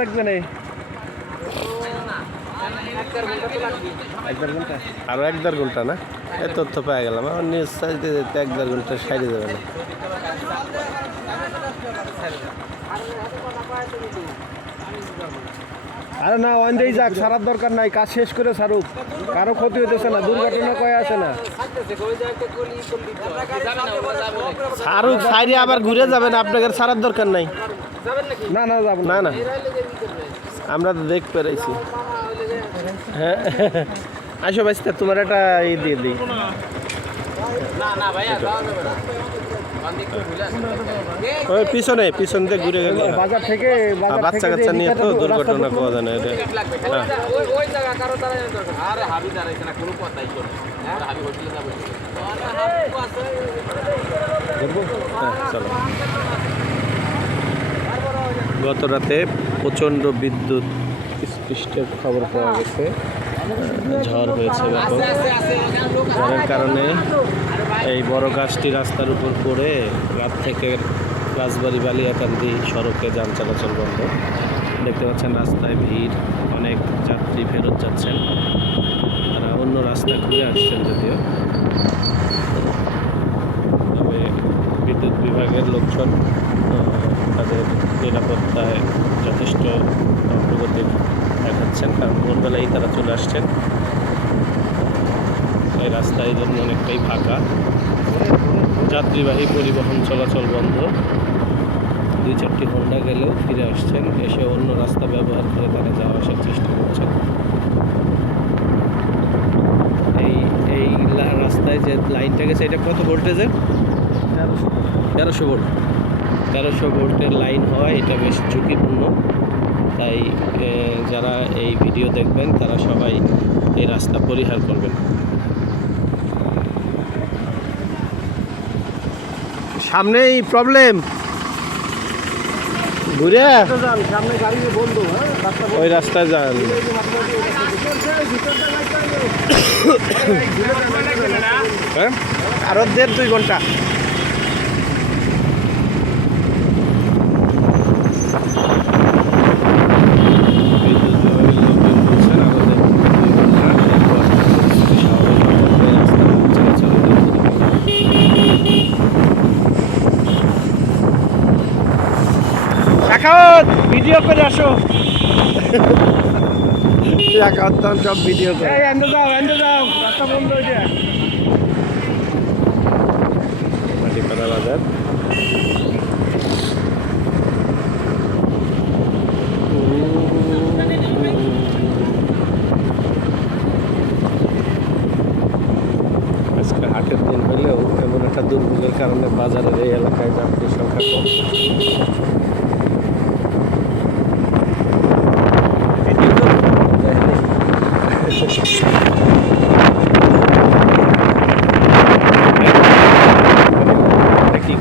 লাগবে না। এক দেড় ঘণ্টা? আরও এক দেড় ঘণ্টা না? এই তথ্য পেয়ে গেলাম। আমার নিউজ সাইডে যেতে এক দেড় ঘণ্টা সাইডে যাবে না। আরে না ওয়ানজেই যাক সারার দরকার নাই কাজ শেষ করে সারুক। কারও ক্ষতি হইতেছে না দুর্ঘটনা কয়ে আছে না। শাহরুখ সাইডে আবার ঘুরে যাবেন আপনাকে সারার দরকার নাই। না না যাব না না। আমরা তো দেখ পেরেছি। হ্যাঁ। আসো বাস্তা তোমার একটা ই দিয়ে দিই। ওই পিছনে পিছন দিয়ে ঘুরে গেলে। বাজার থেকে বাচ্চা কাচ্চা নিয়ে তো দুর্ঘটনা পাওয়া যায় না এটা। হ্যাঁ। ওই জায়গা কারও দ্বারা আরে হাবি দাঁড়াইছে না কোনো কথাই চলে হাবি হোটেলে যাব হ্যাঁ চলো গত রাতে প্রচণ্ড বিদ্যুৎ স্পৃষ্টের খবর পাওয়া গেছে। ঝড় হয়েছে ব্যাপক। ঝড়ের কারণে এই বড় গাছটি রাস্তার উপর পড়ে রাত থেকে রাজবাড়ি, বালিয়াকান্দি সড়কে যান চলাচল বন্ধ। দেখতে পাচ্ছেন রাস্তায় ভিড়, অনেক যাত্রী ফেরত যাচ্ছেন। তারা অন্য রাস্তা ঘুরে আসছেন যদিও। তবে বিদ্যুৎ বিভাগের লোকজন তাদের নিরাপত্তায় যথেষ্ট অগ্রগতি দেখাচ্ছেন কারণ ভোরবেলায় তারা চলে আসছেন। এই রাস্তা এই জন্য অনেকটাই ফাঁকা। যাত্রীবাহী পরিবহন চলাচল বন্ধ। দুই চারটি হোন্ডা গেলেও ফিরে আসছেন এসে অন্য রাস্তা ব্যবহার করে তারা যাওয়া আসার চেষ্টা করছেন। এই এই রাস্তায় যে লাইনটা গেছে এটা কত ভোল্টেজের? তেরোশো ভোল্ট। তেরোশো ভোল্টের লাইন হওয়া এটা বেশ ঝুঁকিপূর্ণ। তাই যারা এই ভিডিও দেখবেন তারা সবাই এই রাস্তা পরিহার করবেন। সামনেই প্রবলেম ঘুরে। যান, সামনে গাড়ি বন্ধ হ্যাঁ রাস্তা বন্ধ। ওই রাস্তায় যান। হ্যাঁ? আরও দেড় দুই ঘণ্টা বিদ্যুৎ বিভাগের লোকজন বলছেন আমাদের দুই ঘণ্টা এরপর স্বাভাবিকভাবে রাস্তা চলাচল ভিডিও করে আসো। তখন সব ভিডিও করে। এন্ডে এন্ডে রাস্তা বন্ধ বাজার। আজকে হাটের দিন হলেও এমন একটা দুর্ভোগের কারণে বাজারের এই এলাকায় যাত্রীর সংখ্যা কম।